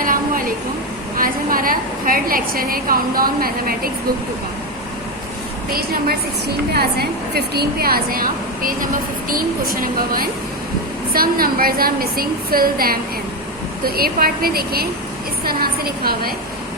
अस्सलामुअलैकुम। आज हमारा थर्ड लेक्चर है काउंटडाउन मैथमेटिक्स बुक 2 का। पेज नंबर 16 पे आ जाएं, 15 पे आ जाएं आप। Page number 15 question number 1, some numbers are missing fill them in. तो ए पार्ट में देखें, इस तरह से लिखा हुआ है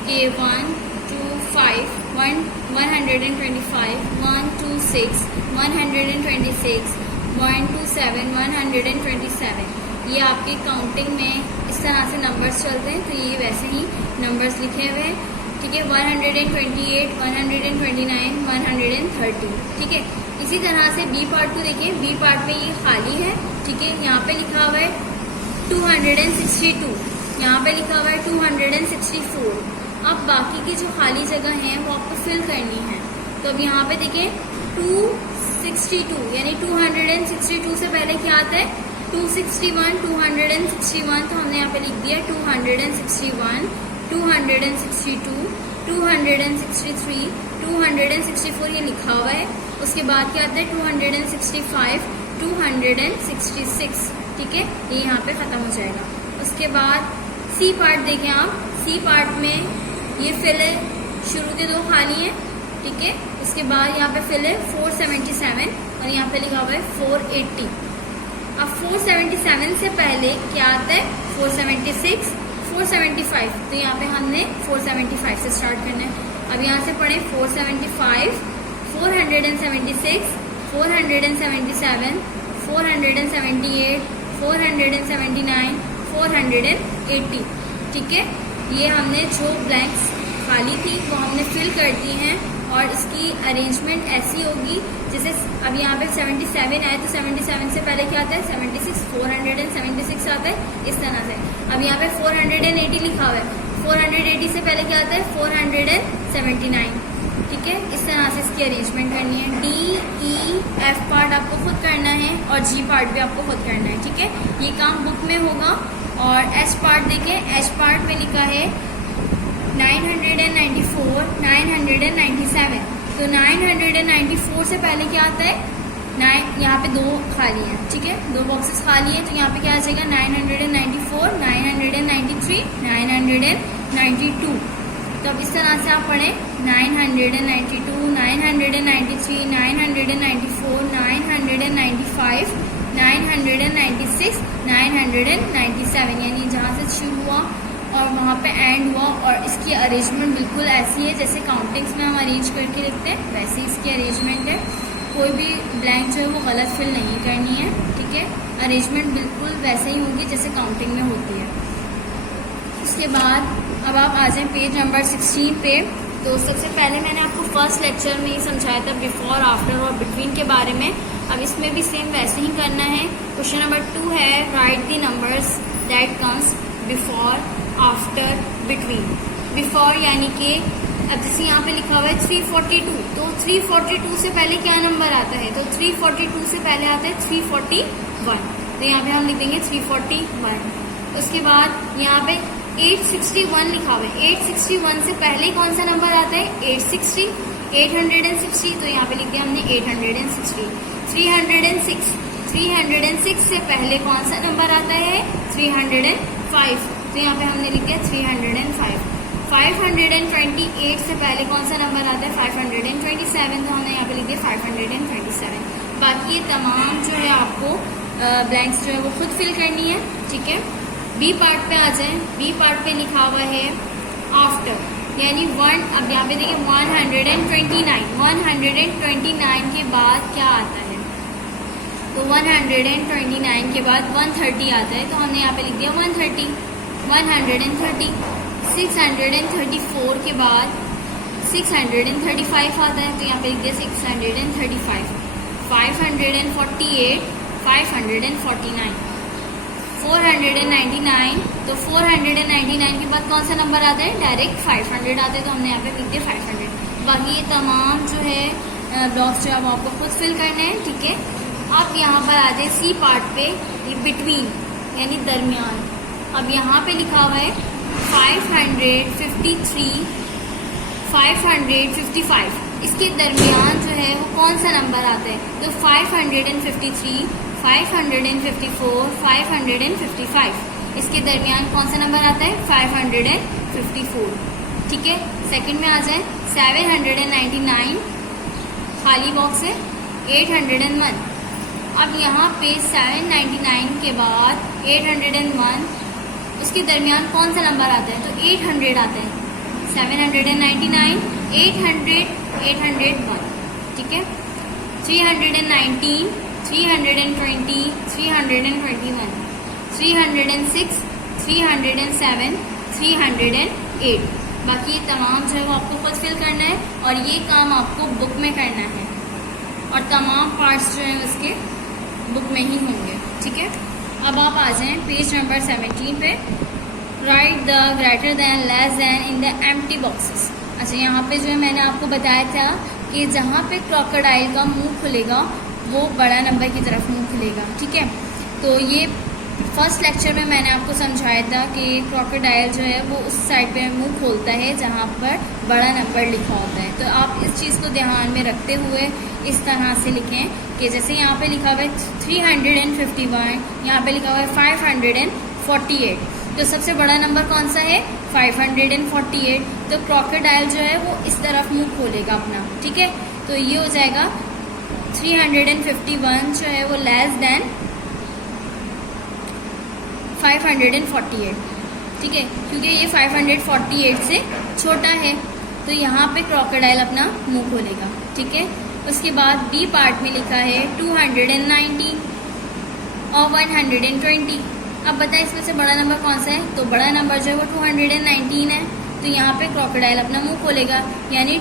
कि 1 2 5 1 125 1 2 6 126 1 2 7 127। ये आपके काउंटिंग में इस तरह से नंबर्स चलते हैं, तो ये वैसे ही नंबर्स लिखे हुए हैं। ठीक है, 128 129 130। ठीक है, इसी तरह से बी पार्ट को देखिए। बी पार्ट में ये खाली है। ठीक है, यहाँ पे लिखा हुआ है 262, यहाँ पे लिखा हुआ है 264। अब बाकी की जो खाली जगह है वो आपको फिल करनी है। तो अब यहाँ पे देखिए 262 यानी 262 से पहले क्या आता है 261 261। तो हमने यहाँ पे लिख दिया 261 262 263 264, ये लिखा हुआ है। उसके बाद क्या आता है 265 266। ठीक है, ये यहाँ पे खत्म हो जाएगा। उसके बाद सी पार्ट देखें आप। सी पार्ट में ये फिल है, शुरू के 2 खाली हैं। ठीक है, उसके बाद यहाँ पे फिल है 477 और यहाँ पे लिखा हुआ है 480। अब 477 से पहले क्या आता है 476 475। तो यहाँ पे हमने 475 से स्टार्ट करना है। अब यहाँ से पढ़े 475 476 477 478 479 480। ठीक है, ये हमने जो ब्लैंक्स खाली थी वो हमने फिल कर दी हैं और इसकी अरेंजमेंट ऐसी होगी जैसे अब यहाँ पे 77 आए तो 77 से पहले क्या आता है 76 476 आता है, इस तरह से। अब यहाँ पे 480 लिखा हुआ है, 480 से पहले क्या आता है 479। ठीक है, इस तरह से इसकी अरेंजमेंट करनी है। डी ई एफ पार्ट आपको खुद करना है और जी पार्ट भी आपको खुद करना है। ठीक है, ये काम बुक में होगा। और एच पार्ट देखें, एच पार्ट में लिखा है 994 997। तो 994 से पहले क्या आता है 9, यहाँ पे 2 खाली हैं। ठीक है, 2 बॉक्सेस खाली हैं, तो यहाँ पे क्या आ जाएगा 994 993 992। तो अब इस तरह से आप पढ़ें 992 993 994 995 996 997, यानी जहाँ से शुरू हुआ और वहाँ पे एंड हुआ। और इसकी अरेंजमेंट बिल्कुल ऐसी है जैसे काउंटिंग्स में हम अरेंज करके लिखते हैं, वैसे ही इसकी अरेंजमेंट है। कोई भी ब्लैंक जो है वो गलत फिल नहीं करनी है। ठीक है, अरेंजमेंट बिल्कुल वैसे ही होगी जैसे काउंटिंग में होती है। उसके बाद अब आप आ जाएं पेज नंबर 16 पे। तो सबसे पहले मैंने आपको फर्स्ट लेक्चर में ही समझाया था बिफोर, आफ्टर और बिटवीन के बारे में। अब इसमें भी सेम वैसे ही करना है। क्वेश्चन नंबर 2 है, right the numbers that comes before after between. Before यानी कि अब जैसे यहाँ पे लिखा हुआ है 342, तो 342 से पहले क्या नंबर आता है तो 342 से पहले आता है 341। तो यहाँ पे हम लिख देंगे 341। उसके बाद यहाँ पे 861 लिखा हुआ है, 861 से पहले कौन सा नंबर आता है 860 860। तो यहाँ पे लिख दिया हमने 860। 306 से पहले कौन सा नंबर आता है 305। तो यहाँ पे हमने लिख दिया 305। 528 से पहले कौन सा नंबर आता है 527। तो हमने यहाँ पे लिख दिया 527। बाकी ये तमाम जो है आपको ब्लैंक्स जो है वो खुद फिल करनी है। ठीक है, बी पार्ट पे आ जाए। बी पार्ट पे लिखा हुआ है आफ्टर, यानी 1। अब यहाँ पे देखिए 129 के बाद क्या आता है तो 129 के बाद 130 आता है। तो हमने यहाँ पे लिख दिया 130। 130 634 के बाद 635 आता है। तो यहाँ पे लिख दिया 635। 548 549 499। तो 499 के बाद कौन सा नंबर आता है डायरेक्ट 500 आता है। तो हमने यहाँ पे लिख दिया 500। बाकी ये तमाम जो है ब्लॉक्स जो है वो आपको खुद फिल करने हैं। ठीक है, आप यहाँ पर आ जाए सी पार्ट पे, ये बिटवीन यानी दरमियान। अब यहाँ पे लिखा हुआ है 553 555। इसके दरमियान जो है वो कौन सा नंबर आता है तो 553 554 555। इसके दरमियान कौन सा नंबर आता है? 554। ठीक है, सेकंड में आ जाए 799, खाली बॉक्स है 801। अब यहाँ पे 799 के बाद 801, उसके दरमियान कौन सा नंबर आता है? तो 800 आता है। 799, 800, 801। ठीक है, 319, 320, 321, 306, 307, 308। बाकी तमाम जो है वो आपको खुद फिल करना है और ये काम आपको बुक में करना है और तमाम पार्ट्स जो हैं उसके बुक में ही होंगे। ठीक है, अब आप आ जाएं पेज नंबर 17 पे। Right the greater than less then in the empty boxes. अच्छा, यहाँ पे जो है मैंने आपको बताया था कि जहाँ पे क्रोकोडाइल का मुंह खुलेगा वो बड़ा नंबर की तरफ मुंह खुलेगा। ठीक है, तो ये फर्स्ट लेक्चर में मैंने आपको समझाया था कि क्रोकोडाइल जो है वो उस साइड पे मुंह खोलता है जहाँ पर बड़ा नंबर लिखा होता है। तो आप इस चीज़ को ध्यान में रखते हुए इस तरह से लिखें कि जैसे यहाँ पे लिखा हुआ है 351, यहाँ पे लिखा हुआ है 548। तो सबसे बड़ा नंबर कौन सा है? 548। तो क्रोकोडाइल जो है वो इस तरफ मुंह खोलेगा अपना। ठीक है, तो ये हो जाएगा 351 जो है वो लेस दैन 548। ठीक है, क्योंकि ये 548 से छोटा है तो यहाँ पे क्रोकोडाइल अपना मुंह खोलेगा। ठीक है, उसके बाद बी पार्ट में लिखा है 219 और 120। अब बताएं इसमें से बड़ा नंबर कौन सा है? तो बड़ा नंबर जो है वो 219 है। तो यहाँ पे क्रोकोडाइल अपना मुंह खोलेगा, यानी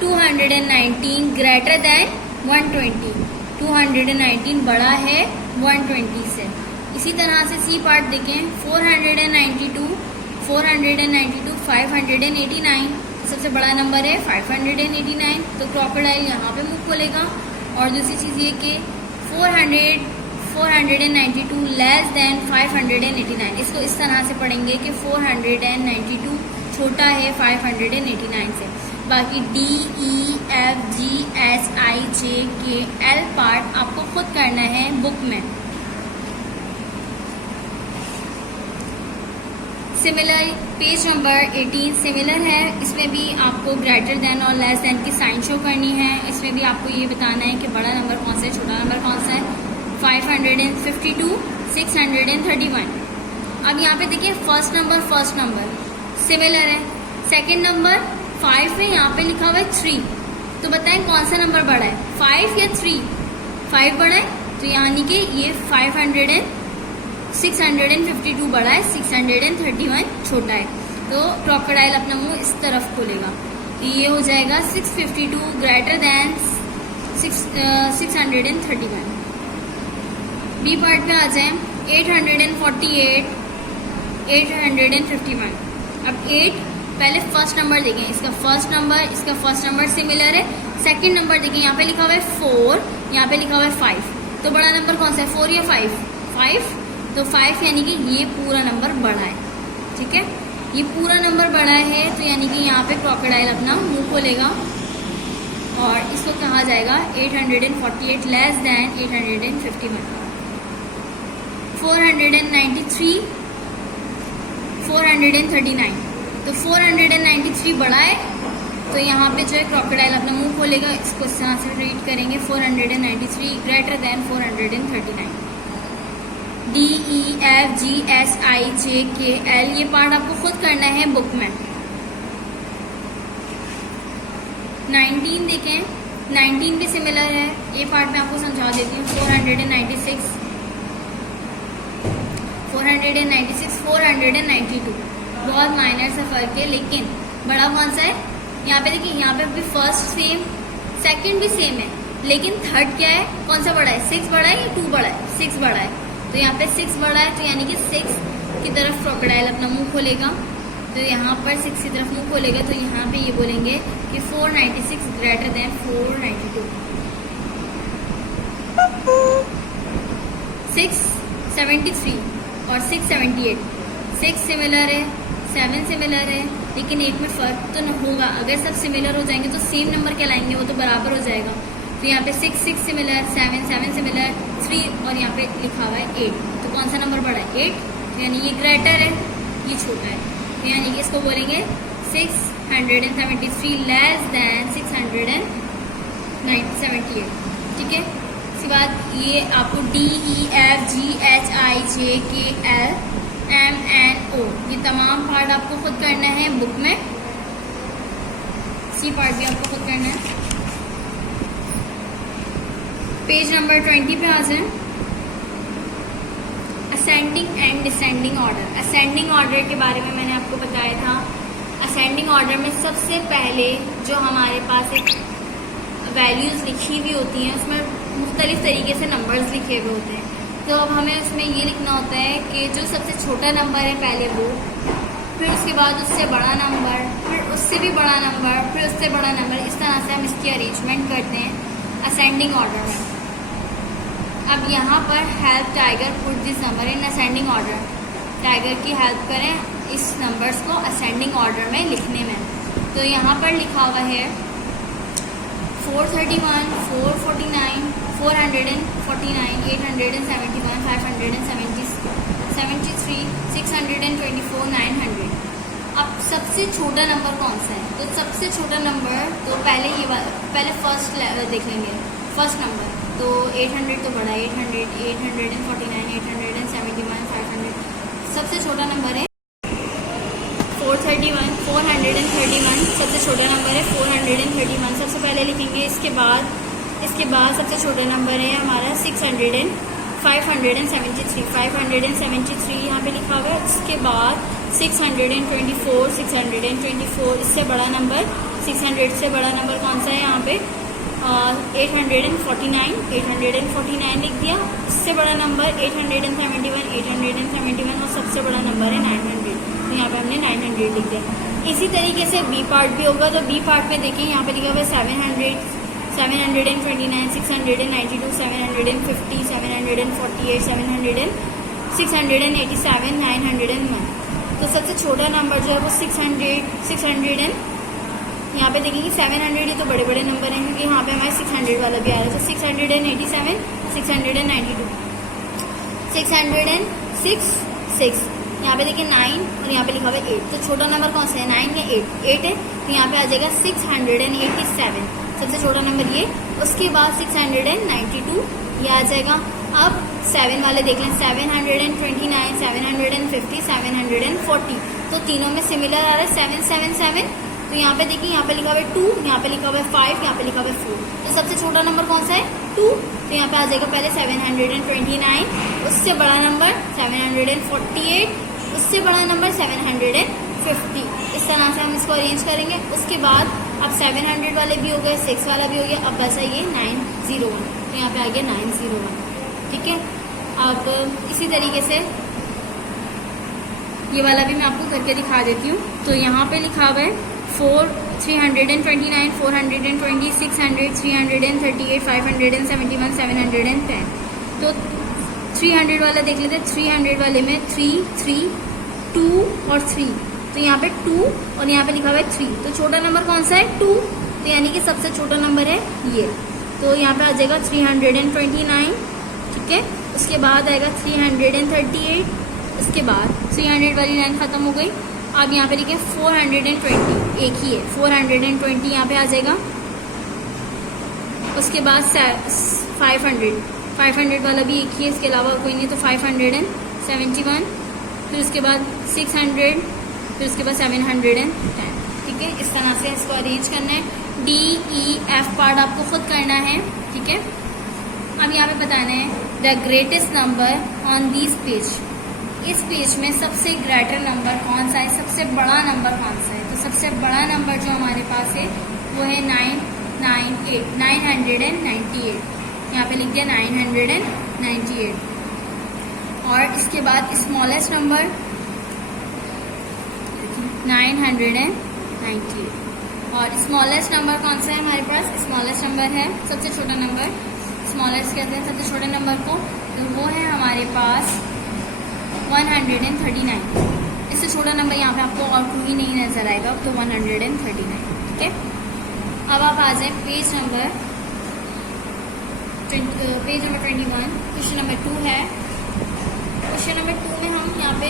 219 ग्रेटर दैन 120। 219 बड़ा है 120 से। इसी तरह से सी पार्ट देखें 492, 589, सबसे बड़ा नंबर है 589। तो क्रोकोडाइल यहाँ पे मुंह खोलेगा। और दूसरी चीज़ ये कि 492 लेस दैन 589। इसको इस तरह से पढ़ेंगे कि 492 छोटा है 589 से। बाकी D, E, F, G, H, I, J, K, L part आपको खुद करना है बुक में। सिमिलर पेज नंबर 18 सिमिलर है, इसमें भी आपको ग्रेटर देन और लेस देन की साइन शो करनी है। इसमें भी आपको ये बताना है कि बड़ा नंबर कौन सा है, छोटा नंबर कौन सा है। 552, 631। अब यहाँ पे देखिए फर्स्ट नंबर सिमिलर है। सेकंड नंबर 5 है, यहाँ पे लिखा हुआ है 3। तो बताएं कौन सा नंबर बड़ा है, 5 या 3? 5 बड़ा है, तो यानी कि ये 652 बड़ा है, 631 छोटा है। तो क्रोकोडाइल अपना मुंह इस तरफ खोलेगा। तो ये हो जाएगा 652 ग्रेटर दैन 631। बी पार्ट पे आ जाए 848, 851। अब 8 पहले फर्स्ट नंबर देखें, इसका फर्स्ट नंबर सिमिलर है। सेकंड नंबर देखें, यहाँ पे लिखा हुआ है 4, यहाँ पे लिखा हुआ है 5। तो बड़ा नंबर कौन सा है, 4 या 5? 5। तो 5 यानी कि ये पूरा नंबर बड़ा है। ठीक है, ये पूरा नंबर बड़ा है, तो यानी कि यहाँ पे क्रोकोडाइल अपना मुंह खोलेगा और इसको कहा जाएगा 848 लेस दैन 851। 493, 439। तो 493 बड़ा है, तो यहाँ पे जो है क्रोकोडाइल अपना मुंह खोलेगा। इसको इस तरह से रीड करेंगे 493 greater than 439। D, E, F, G, H, I, J, K, L ये पार्ट आपको खुद करना है बुक में। 19 देखें, 19 भी सिमिलर है। ये पार्ट मैं आपको समझा देती हूँ। 496, 492 बहुत माइनर सा फर्क है, लेकिन बड़ा कौन सा है? यहाँ पे देखिए, यहाँ पे भी फर्स्ट सेम, सेकंड भी सेम है, लेकिन थर्ड क्या है, कौन सा बड़ा है? 6 बड़ा है या 2 बड़ा है? 6 बड़ा है। तो यहाँ पे 6 बड़ा है, तो यानी कि 6 की तरफ क्रोकोडाइल अपना मुंह खोलेगा। तो यहाँ पर 6 की तरफ मुंह खोलेगा, तो यहाँ पे ये बोलेंगे कि 496 ग्रेटर देन 492। 673 और 678, 6 सिमिलर है, 7 सिमिलर है, लेकिन 8 में फ़र्क तो न होगा। अगर सब सिमिलर हो जाएंगे तो सेम नंबर कहलाएंगे, वो तो बराबर हो जाएगा। तो यहाँ पे 6 सिमिलर, 7 सिमिलर, 3 और यहाँ पे लिखा हुआ है 8। तो कौन सा नंबर बड़ा है? 8। तो यानी ये ग्रेटर है, ये छोटा है, यानी कि इसको बोलेंगे 673 लेस दैन 678, ठीक है। इसके बाद ये आपको DEFGHIJKLMNO ये तमाम पार्ट आपको खुद करना है बुक में, सी पार्ट भी आपको खुद करना है। पेज नंबर 20 पे आ जाए। Ascending and descending order. Ascending order के बारे में मैंने आपको बताया था। असेंडिंग ऑर्डर में सबसे पहले जो हमारे पास एक वैल्यूज़ लिखी हुई होती हैं उसमें मुख्तलिफ तरीके से नंबर्स लिखे हुए होते हैं, तो अब हमें उसमें ये लिखना होता है कि जो सबसे छोटा नंबर है पहले वो, फिर उसके बाद उससे बड़ा नंबर, फिर उससे भी बड़ा नंबर, फिर उससे बड़ा नंबर। इस तरह से हम इसकी अरेंजमेंट करते हैं असेंडिंग ऑर्डर में। अब यहाँ पर help tiger put this number in ascending order. Tiger की हेल्प करें इस नंबर्स को असेंडिंग ऑर्डर में लिखने में। तो यहाँ पर लिखा हुआ है 431, 449, 449, 871, 573, 624, 900। अब सबसे छोटा नंबर कौन सा है? तो सबसे छोटा नंबर तो पहले फर्स्ट देख लेंगे। फर्स्ट नंबर तो 800 तो बड़ा, 800, 849, 871, 500। सबसे छोटा नंबर है 431 सबसे छोटा नंबर है 431, सबसे पहले लिखेंगे। इसके बाद सबसे छोटा नंबर है हमारा 573 यहाँ पे लिखा हुआ है। उसके बाद 624, इससे बड़ा नंबर 600 से बड़ा नंबर कौन सा है यहाँ पे? 849 लिख दिया। उससे बड़ा नंबर 871 और सबसे बड़ा नंबर है 900, तो यहाँ पे हमने 900 लिख दिया। इसी तरीके से बी पार्ट भी होगा। तो बी पार्ट में देखिए यहाँ पे लिखा हुआ है 700, 729, 692, 750, 748, 700, 687, 901। तो सबसे छोटा नंबर जो है वो 600 यहाँ पे देखेंगे 700, ये तो बड़े बड़े नंबर हैं क्योंकि यहाँ पे हमारे 600 वाला भी आ रहा है। तो 687, 692, 606, यहाँ पे देखिए 9 और यहाँ पे लिखा हुआ है 8। तो छोटा नंबर कौन सा है? 9 या 8 है, तो यहाँ पे आ जाएगा 687, सबसे छोटा नंबर ये। उसके बाद 692 ये आ जाएगा। अब 7 वाले देख लें, 729, 750, 740। तो तीनों में सिमिलर आ रहा है 777। तो यहाँ पे देखिए, यहाँ पे लिखा हुआ है 2, यहाँ पे लिखा हुआ है 5, यहाँ पे लिखा हुआ है 4। तो सबसे छोटा नंबर कौन सा है? 2। तो यहाँ पे आ जाएगा पहले 729, उससे बड़ा नंबर 748, उससे बड़ा नंबर 750। इस तरह से हम इसको अरेंज करेंगे। उसके बाद अब 700 वाले भी हो गए, 6 वाला भी हो गया। अब बस ये 901, तो यहाँ पे आ गया 901, ठीक है। अब इसी तरीके से ये वाला भी मैं आपको करके दिखा देती हूँ। तो यहाँ पे लिखा हुआ है 329, 420, 600, 338, 571, 710। तो 300 वाला देख लेते हैं। 300 वाले में 3, 3, 2 और 3। तो यहाँ पे 2 और यहाँ पे लिखा हुआ है 3। तो छोटा नंबर कौन सा है? 2। तो यानी कि सबसे छोटा नंबर है ये। तो यहाँ पे आ जाएगा 329, ठीक है। उसके बाद आएगा 338। उसके बाद 300 वाली लाइन खत्म हो गई। अब यहाँ पे लिखे 420, एक ही है 420, यहाँ पे आ जाएगा। उसके बाद 500 वाला भी एक ही है, इसके अलावा कोई नहीं। तो 571, फिर उसके बाद 600, फिर उसके बाद 710, ठीक है। इस तरह से इसको अरेंज करना है। DEF पार्ट आपको खुद करना है, ठीक है। अब यहाँ पे बताना है the greatest number on this page. इस पेज में सबसे ग्रेटर नंबर कौन सा है, सबसे बड़ा नंबर कौन सा है? तो सबसे बड़ा नंबर जो हमारे पास है वो है 998। यहाँ पे लिख दिया 998। और इसके बाद स्मॉलेस्ट नंबर 998। और स्मॉलेस्ट नंबर कौन सा है हमारे पास? स्मॉलेस्ट नंबर है सबसे छोटा नंबर, स्मॉलेस्ट कहते हैं सबसे छोटे नंबर को। तो वो है हमारे पास 139। इससे छोटा नंबर यहाँ पे आपको और कोई नहीं नजर आएगा। तो 139, ठीक है। अब आप आ जाए पेज नंबर 21। क्वेश्चन नंबर 2 है। क्वेश्चन नंबर 2 में हम यहाँ पे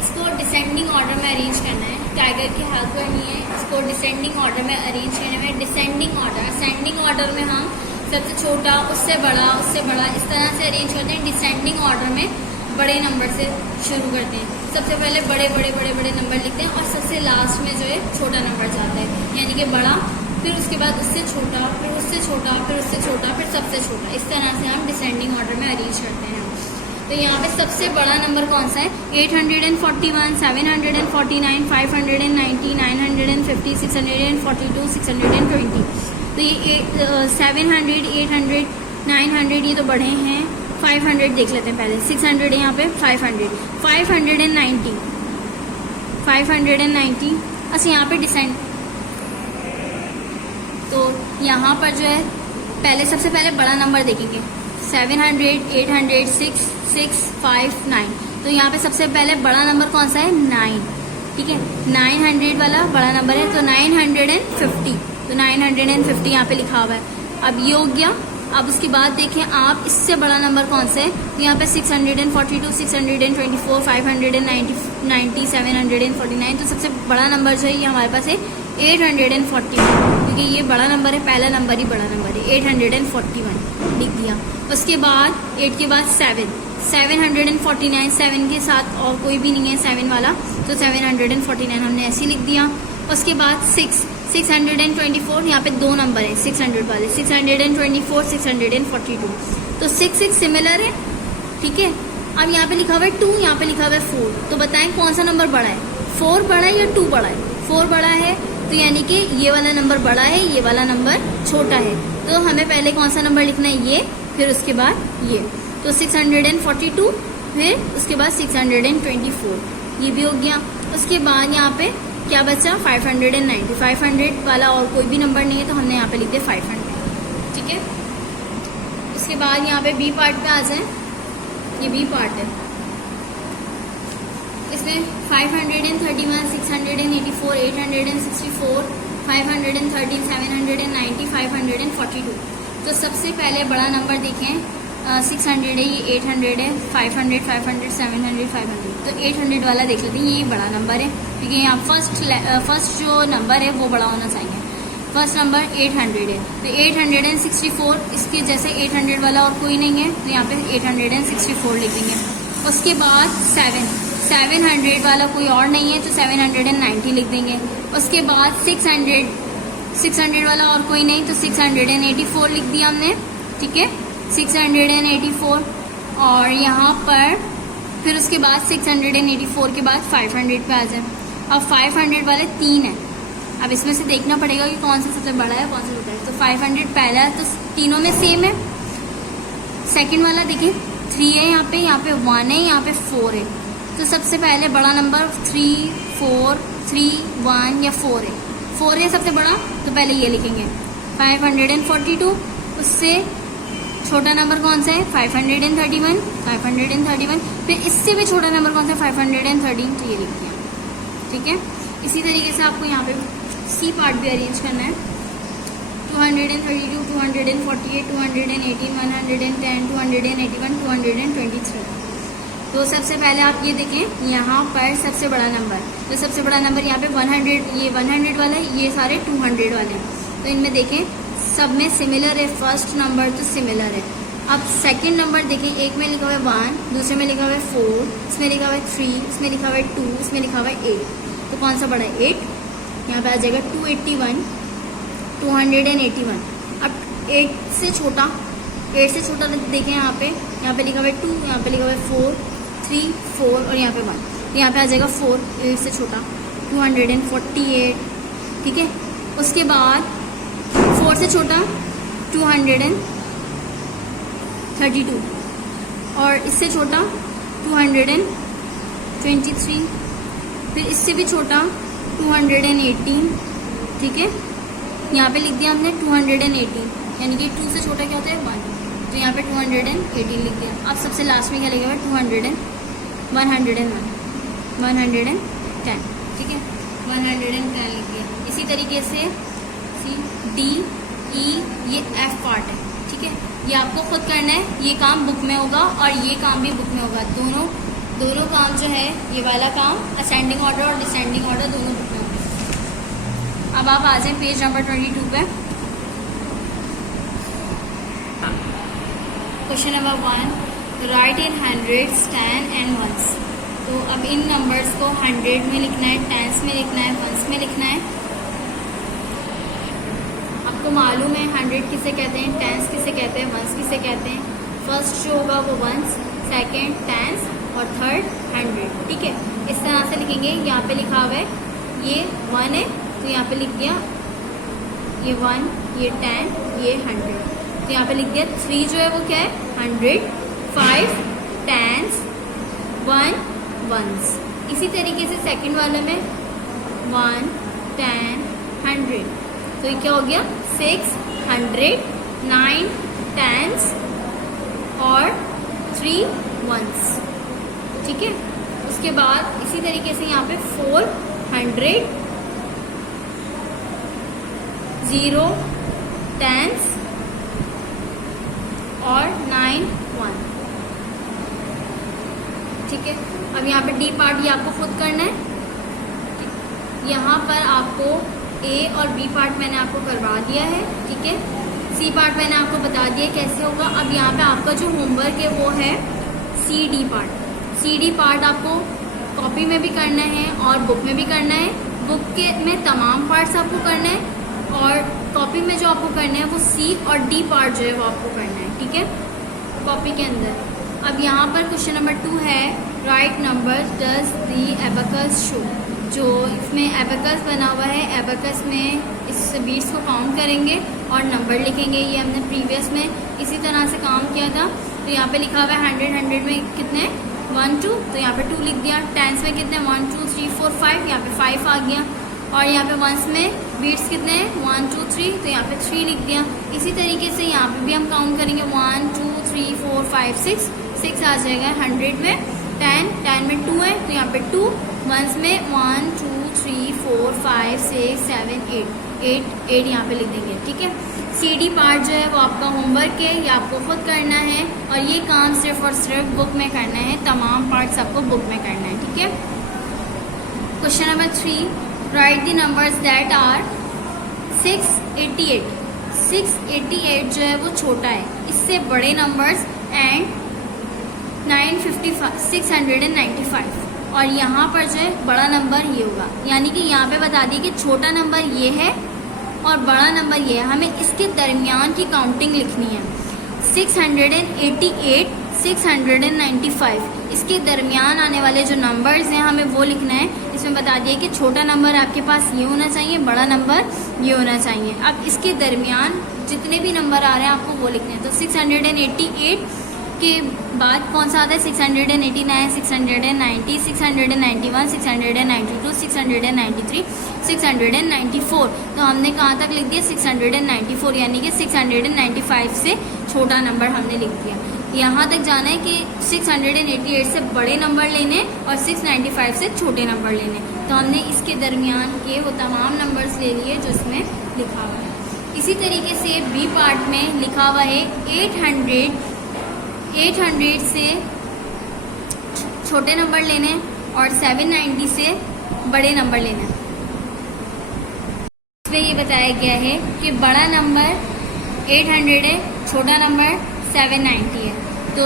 इसको डिसेंडिंग ऑर्डर में अरेंज करना है। टाइगर की हाथ करनी है, इसको डिसेंडिंग ऑर्डर में अरेंज करना है। डिसेंडिंग ऑर्डर, असेंडिंग ऑर्डर में हम सबसे छोटा, उससे बड़ा, उससे बड़ा, इस तरह से अरेंज करते हैं। डिसेंडिंग ऑर्डर में बड़े नंबर से शुरू करते हैं। सबसे पहले बड़े बड़े बड़े बड़े नंबर लिखते हैं और सबसे लास्ट में जो है छोटा नंबर जाता है, यानी कि बड़ा, फिर उसके बाद उससे छोटा, फिर उससे छोटा, फिर उससे छोटा, फिर सबसे छोटा। इस तरह से हम डिसेंडिंग ऑर्डर में अरेंज करते हैं। तो यहाँ पे सबसे बड़ा नंबर कौन सा है? 841, 749, 590, 950, 642, 620। तो ये 700, 800, 900 ये तो बड़े हैं। 500 देख लेते हैं पहले। 600 है यहाँ पे, 500, 590, 590। अच्छा यहाँ पे डिसेंड, तो यहाँ पर जो है पहले सबसे पहले बड़ा नंबर देखेंगे। 700, 800, 6, 6, 5, 9। तो यहाँ पे सबसे पहले बड़ा नंबर कौन सा है? 9। ठीक है, 900 वाला बड़ा नंबर है, तो 950। तो 950 यहाँ पे लिखा हुआ है। अब ये हो गया। अब उसके बाद देखें आप, इससे बड़ा नंबर कौन सा है? तो यहाँ पे 642, 624, 590, 749। तो सबसे बड़ा नंबर जो है ये हमारे पास है 841, क्योंकि ये बड़ा नंबर है, पहला नंबर ही बड़ा नंबर है। 841 लिख दिया। उसके बाद 8 के बाद 7, 749, 7 के साथ और कोई भी नहीं है 7 वाला, तो 749 हमने ऐसे लिख दिया। उसके बाद 6, 624, यहाँ पे 2 नंबर है 600 वाले, 624, 642। तो 6 6 सिमिलर है। ठीक है, अब यहाँ पे लिखा हुआ है 2, यहाँ पे लिखा हुआ है 4। तो बताएं कौन सा नंबर बड़ा है? 4 बड़ा है या 2 बड़ा है? 4 बड़ा है, तो यानी कि ये वाला नंबर बड़ा है, ये वाला नंबर छोटा है। तो हमें पहले कौन सा नंबर लिखना है? ये, फिर उसके बाद ये। तो 642, फिर उसके बाद 624, ये भी हो गया। उसके बाद यहाँ पे क्या बचा? 590। 500 वाला और कोई भी नंबर नहीं है, तो हमने यहाँ पे लिख दिया 500। ठीक है, उसके बाद यहाँ पे बी पार्ट पे आ जाए। ये बी पार्ट है, इसमें 531, 684, 864, 513, 790, 542। तो सबसे पहले बड़ा नंबर देखें 600 है, ये 800 है, 500, 500, 700, 500। तो 800 वाला देख लेते हैं, ये बड़ा नंबर है, क्योंकि यहाँ फर्स्ट जो नंबर है वो बड़ा होना चाहिए। फर्स्ट नंबर 800 है, तो 864, इसके जैसे 800 वाला और कोई नहीं है, तो यहाँ पे 864 लिखेंगे। उसके बाद 700 वाला कोई और नहीं है, तो 790 लिख देंगे। उसके बाद 600 वाला और कोई नहीं, तो 684 लिख दिया हमने। ठीक है, 684। और यहाँ पर फिर उसके बाद 684 के बाद 500 पे आ जाए। अब 500 वाले 3 है, अब इसमें से देखना पड़ेगा कि कौन सा सबसे बड़ा है, कौन सा छोटा है। तो 500 पहला है, तो तीनों में सेम है। सेकंड वाला देखिए 3 है, यहाँ पे 1 है, यहाँ पे 4 है। तो सबसे पहले बड़ा नंबर 3, 4, 3, 1 या 4 है। 4 है सबसे बड़ा, तो पहले ये लिखेंगे 542। उससे छोटा नंबर कौन सा है? 531, 531। फिर इससे भी छोटा नंबर कौन सा है? 513। तो ये लिख दिया। ठीक है, इसी तरीके से आपको यहाँ पे सी पार्ट भी अरेंज करना है। 232, 248, 218, 110, 281, 223। तो सबसे पहले आप ये देखें, यहाँ पर सबसे बड़ा नंबर, तो सबसे बड़ा नंबर यहाँ पे 100, ये 100 वाला है, ये सारे 200 वाले हैं। तो इनमें देखें सब में सिमिलर है, फर्स्ट नंबर तो सिमिलर है। अब सेकंड नंबर देखें, एक में लिखा हुआ है 1, दूसरे में लिखा हुआ है 4, इसमें लिखा हुआ है 3, इसमें लिखा हुआ है 2, इसमें लिखा हुआ है 8। तो कौन सा बड़ा है? 8। यहाँ पे आ जाएगा 281, 281। अब 8 से छोटा देखें, यहाँ पे लिखा हुआ है 2, यहाँ पे लिखा हुआ है 4, 3, 4 और यहाँ पे 1। तो यहाँ पे आ जाएगा 4, 8 से छोटा 248। ठीक है, उसके बाद 4 से छोटा 232 और इससे छोटा 223। फिर इससे भी छोटा 218। ठीक है, यहाँ पे लिख दिया हमने 218, यानी कि 2 से छोटा क्या होता है? 1। तो यहाँ पे 218 लिख दिया। अब सबसे लास्ट में क्या लिखा हुआ है? 110। ठीक है, 110 लिख दिया। इसी तरीके से सी, डी, ई, ये एफ पार्ट है। ठीक है, ये आपको खुद करना है, ये काम बुक में होगा और ये काम भी बुक में होगा। दोनों काम जो है, ये वाला काम असेंडिंग ऑर्डर और डिसेंडिंग ऑर्डर दोनों बुक में होगा। अब आप आ जाए पेज नंबर 22 पे। Question number 1, right in hundreds, 10 and 1s। तो अब इन नंबर्स को 100 में लिखना है, 10s में लिखना है, 1s में लिखना है। आपको मालूम है 100 किसे कहते हैं, 10s किसे कहते हैं, 1s किसे कहते हैं। फर्स्ट जो होगा वो 1s, सेकेंड 10s और थर्ड 100, ठीक है। इस तरह से लिखेंगे। यहाँ पे लिखा हुआ है ये 1 है तो यहाँ पे लिख दिया ये 1, ये 10, ये 100, तो यहाँ पे लिख दिया। 3 जो है वो क्या है 100, 5 10s, 1 1s। इसी तरीके से सेकंड वाले में 1 10 100, तो ये क्या हो गया 6 100, 9 10s और 3 1s, ठीक है। उसके बाद इसी तरीके से यहाँ पे 400, 0 10s और 9 1, ठीक है। अब यहाँ पे डी पार्ट ये आपको खुद करना है। यहाँ पर आपको ए और बी पार्ट मैंने आपको करवा दिया है, ठीक है। सी पार्ट मैंने आपको बता दिया कैसे होगा। अब यहाँ पे आपका जो होमवर्क है वो है C D part. C D part आपको कॉपी में भी करना है और बुक में भी करना है। बुक के में तमाम पार्ट्स आपको करना है और कॉपी में जो आपको करना है वो सी और डी पार्ट जो है वो आपको करना है, ठीक है, कॉपी के अंदर। अब यहाँ पर क्वेश्चन नंबर 2 है, right number does the abacus show. जो इसमें एबेकस बना हुआ है, एबेकस में इस बीट्स को काउंट करेंगे और नंबर लिखेंगे। ये हमने प्रीवियस में इसी तरह से काम किया था। तो यहाँ पे लिखा हुआ है 100 में कितने 1 2, तो यहाँ पे 2 लिख दिया। 10s में कितने 1 2 3 4 5, यहाँ पे 5 आ गया। और यहाँ पे 1s में बीट्स कितने हैं 1 2 3, तो यहाँ पे 3 लिख दिया। इसी तरीके से यहाँ पे भी हम काउंट करेंगे 1 2 3 4 5 6 आ जाएगा 100 में। 10 में 2 है तो यहाँ पे 2, 1s में 1 2 3 4 5 6 7 8 यहाँ पे लिख देंगे, ठीक है। सी डी पार्ट जो है वो आपका होमवर्क है, ये आपको खुद करना है और ये काम सिर्फ और सिर्फ बुक में करना है। तमाम पार्ट्स आपको बुक में करना है, ठीक है। Question number 3, write the numbers that are 688। 688 जो है वो छोटा है, इससे बड़े नंबर्स एंड 695 और यहाँ पर जो है बड़ा नंबर ये होगा। यानी कि यहाँ पे बता दिए कि छोटा नंबर ये है और बड़ा नंबर ये है। हमें इसके दरमियान की काउंटिंग लिखनी है। 688 695, इसके दरमियान आने वाले जो नंबर्स हैं हमें वो लिखना है। इसमें बता दिया कि छोटा नंबर आपके पास ये होना चाहिए, बड़ा नंबर ये होना चाहिए। अब इसके दरमियान जितने भी नंबर आ रहे हैं आपको वो लिखने हैं। तो 688 के बाद कौन सा आता है 689, 690, 691, 692, 693, 694। तो हमने कहाँ तक लिख दिया 694, यानी कि 695 से छोटा नंबर हमने लिख दिया। यहाँ तक जाना है कि 688 से बड़े नंबर लेने और 695 से छोटे नंबर लेने। तो हमने इसके दरमियान के वो तमाम नंबर्स ले लिए जो इसमें लिखा हुआ है। इसी तरीके से बी पार्ट में लिखा हुआ है 800 से छोटे नंबर लेने और 790 से बड़े नंबर लेने। इसमें ये बताया गया है कि बड़ा नंबर 800 है, छोटा नंबर 790 है। तो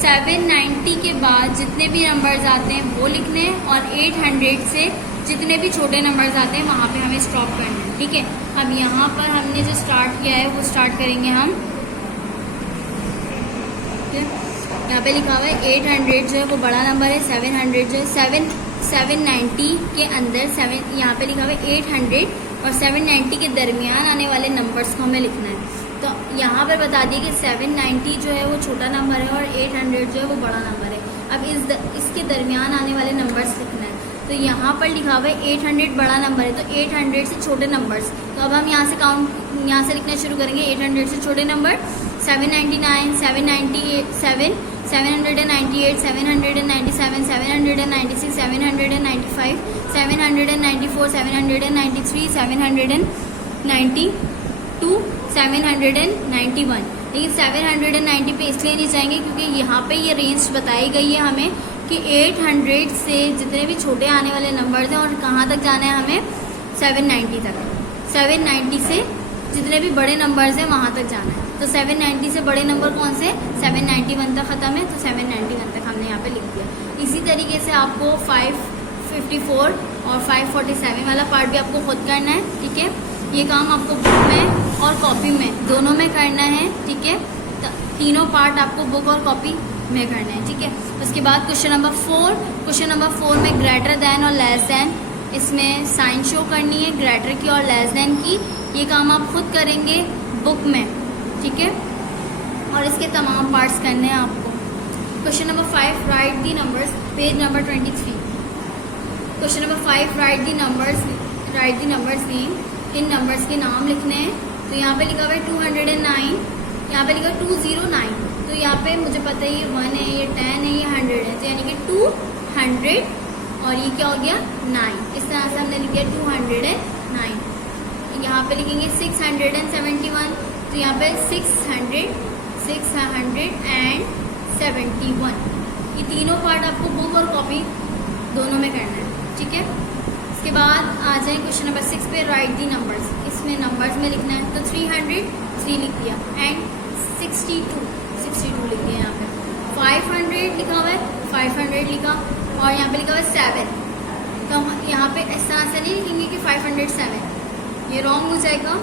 790 के बाद जितने भी नंबर्स आते हैं वो लिखने हैं और 800 से जितने भी छोटे नंबर्स आते हैं वहाँ पे हमें स्टॉप करना है, ठीक है। अब यहाँ पर हमने जो स्टार्ट किया है वो स्टार्ट करेंगे हम। यहाँ पे लिखा हुआ है 800 जो है वो बड़ा नंबर है, 700 जो है 790 के अंदर 7, यहाँ पे लिखा हुआ है 800 और 790 के दरमियान आने वाले नंबर्स को हमें लिखना है। तो यहाँ पर बता दिए कि 790 जो है वो छोटा नंबर है और 800 जो है वो बड़ा नंबर है। अब इसके दरमियान आने वाले नंबर्स लिखना है। तो यहाँ पर लिखा हुआ है 800 बड़ा नंबर है, तो 800 से छोटे नंबर्स। तो अब हम यहाँ से लिखना शुरू करेंगे। 800 से छोटे नंबर 799, 798, 798, 797, 796, 795, 794, 793, 792, 791 लेकिन 790 पे इसलिए नहीं जाएंगे क्योंकि यहाँ पे ये रेंज बताई गई है हमें कि 800 से जितने भी छोटे आने वाले नंबर्स हैं और कहाँ तक जाना है हमें 790 तक। 790 से जितने भी बड़े नंबर्स हैं वहाँ तक जाना है। तो 790 से बड़े नंबर कौन से, 791 तक ख़त्म है, तो 791 तक हमने यहाँ पे लिख दिया। इसी तरीके से आपको 554 और 547 वाला पार्ट भी आपको खुद करना है, ठीक है। ये काम आपको बुक में और कॉपी में दोनों में करना है, ठीक है। तीनों पार्ट आपको बुक और कॉपी में करना है, ठीक है। उसके बाद क्वेश्चन नंबर 4, क्वेश्चन नंबर 4 में ग्रेटर दैन और लेस दैन, इसमें साइन शो करनी है ग्रेटर की और लेस दैन की। ये काम आप खुद करेंगे बुक में, ठीक है। और इसके तमाम पार्ट्स करने हैं आपको। Question number 5, right the numbers, page number 23। Question number 5, right the numbers name, in numbers के नाम लिखने हैं। तो यहाँ पे लिखा हुआ है 209, यहाँ पे लिखा 209। तो यहाँ पे मुझे पता है ये 1 है, ये 10 है, ये 100 है, तो यानी कि 200 और ये क्या हो गया 9। इस तरह से हमने लिख दिया 209। यहाँ पे लिखेंगे 671, तो यहाँ पे 671। ये तीनों पार्ट आपको बुक और कॉपी दोनों में करना है, ठीक है। इसके बाद आ जाए क्वेश्चन नंबर 6 पे, राइट दी नंबर्स, इसमें नंबर्स में लिखना है। तो 303 लिख दिया एंड 62 लिख दिया। यहाँ पे 500 लिखा हुआ है, 500 लिखा, और यहाँ पे लिखा हुआ है 7। तो यहाँ पे इस तरह से नहीं लिखेंगे कि 507, ये रॉन्ग हो जाएगा।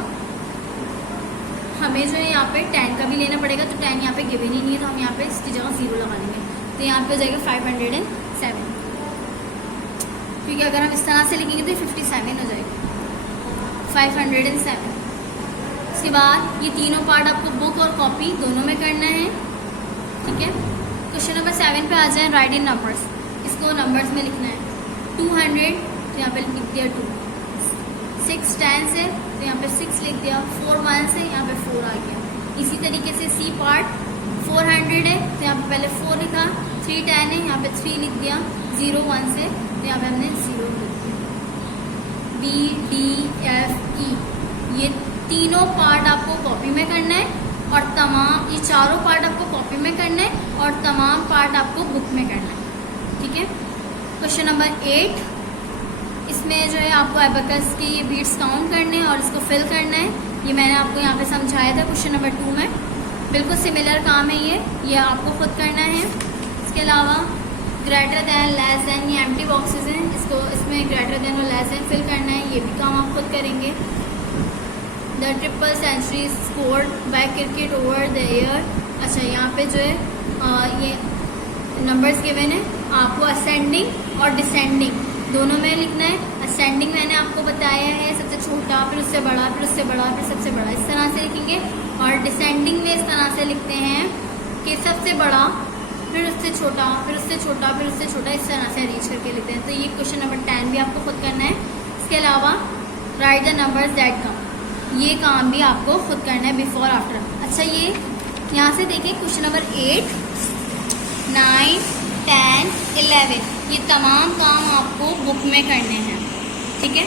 हमें जो है यहाँ पे 10 का भी लेना पड़ेगा, तो 10 यहाँ पे गिवन ही नहीं है, तो हम यहाँ पे इसकी जगह 0 लगा देंगे। तो यहाँ पे हो जाएगा 507, क्योंकि अगर हम इस तरह से लिखेंगे तो 57 हो जाएगा, 507। उसके बाद ये तीनों पार्ट आपको बुक और कॉपी दोनों में करना है, ठीक है। क्वेश्चन नंबर 7 पे आ जाए, राइट इन नंबर्स, इसको नंबर्स में लिखना है। 200, तो यहाँ पे लिख दिया 2, 6 10 से, तो यहाँ पे 6 लिख दिया, 4 1 से, यहाँ पे 4 आ गया। इसी तरीके से सी पार्ट 400 है, तो यहाँ पे पहले 4 लिखा, 3 10 है, यहाँ पे 3 लिख दिया, 0 1 से, तो यहाँ पे हमने 0 लिख दिया। B D F E, ये तीनों पार्ट आपको कॉपी में करना है, और तमाम ये चारों पार्ट आपको कॉपी में करना है, और तमाम पार्ट आपको बुक में करना है, ठीक है। क्वेश्चन नंबर 8, इसमें जो है आपको एबेकस के ये बीट्स काउंट करने हैं और इसको फिल करना है। ये मैंने आपको यहाँ पे समझाया था क्वेश्चन नंबर 2 में। बिल्कुल सिमिलर काम है ये आपको खुद करना है। इसके अलावा ग्रेटर दैन, लेस दैन, ये एम्प्टी बॉक्सेस हैं, इसमें ग्रेटर दैन और लेस दैन फिल करना है, ये भी काम आप खुद करेंगे। The triple century scored by cricket over the year. अच्छा, यहाँ पे जो है ये नंबर्स गिवन है, आपको असेंडिंग और डिसेंडिंग दोनों में लिखना है। असेंडिंग मैंने आपको बताया है, सबसे छोटा, फिर उससे बड़ा, फिर उससे बड़ा, फिर सबसे बड़ा, इस तरह से लिखेंगे। और डिसेंडिंग में इस तरह से लिखते हैं कि सबसे बड़ा, फिर उससे छोटा, फिर उससे छोटा, फिर उससे छोटा, इस तरह से अरेंज करके लिखते हैं। तो ये क्वेश्चन नंबर 10 भी आपको खुद करना है। इसके अलावा right the numbers that come, ये काम भी आपको खुद करना है, बिफोर आफ्टर। अच्छा, ये यहाँ से देखें क्वेश्चन नंबर 8 9 10 11, ये तमाम काम आपको बुक में करने हैं, ठीक है।